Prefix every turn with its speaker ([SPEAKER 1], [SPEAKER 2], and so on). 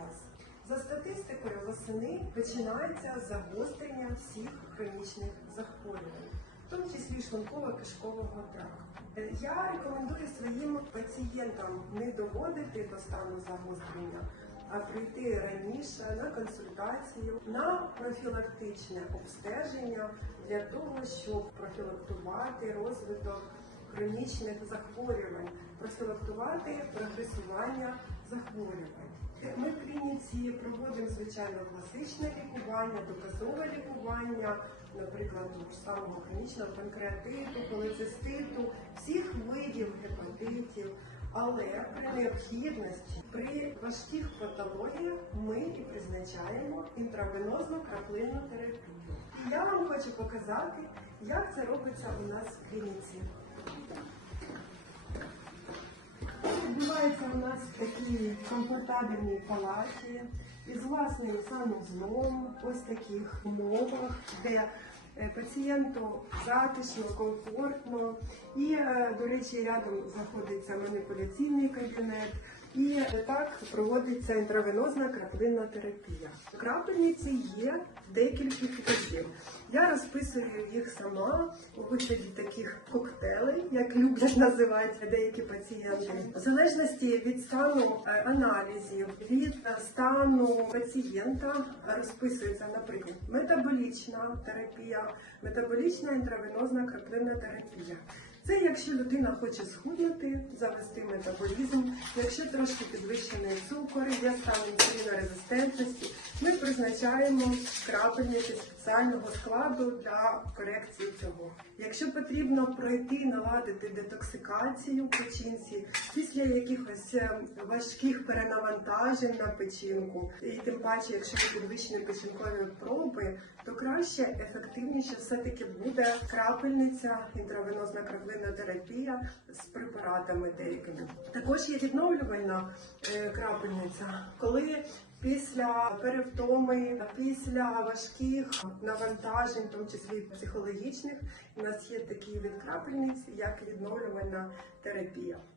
[SPEAKER 1] вас. За статистикою восени починається загострення всіх хронічних захворювань, в тому числі шлунково-кишкового тракту. Е, Я рекомендую своїм пацієнтам не доводити до стану загострення, а прийти раніше на консультацію, на профілактичне обстеження для того, щоб профілактувати розвиток хронічних захворювань, профілактувати прогресування захворювань. Ми в клініці проводимо звичайно класичне лікування, доказове лікування, наприклад, самого хронічного панкреатиту, холециститу, всіх видів гепатитів. Але при необхідності, при важких патологіях ми і призначаємо інтравенозну краплинну терапію. І я вам хочу показати, як це робиться у нас в клініці. Відбувається у нас в такій комфортабельній палаті із власним санузлом, ось таких умовах, де е, пацієнту затишно, комфортно. І, е, до речі, рядом знаходиться маніпуляційний кабінет. І е, так проводиться інтравенозна краплинна терапія. Крапельниці є декілька видів. Я розписую їх сама у вигляді таких коктейлей, як люблять називати деякі пацієнти. В залежності від стану е, аналізів, від е, стану пацієнта розписується, наприклад, метаболічна терапія, метаболічна інтравенозна краплинна терапія. Це якщо людина хоче схуднути, завести метаболізм, якщо трошки підвищений цукор, є стан інсулінорезистентності, ми призначаємо крапельниці спеціального складу для корекції цього. Якщо потрібно пройти, і наладити детоксикацію печінці після якихось е, важких перенавантажень на печінку, і тим паче, якщо ви підвищені печінкові проби, то краще, ефективніше все-таки буде крапельниця, інтравенозна краплинна терапія з препаратами деякими. Також є відновлювальна е, крапельниця, коли після перевтоми, після важких навантажень, в тому числі психологічних, у нас є такі від крапельниць, як відновлювальна терапія.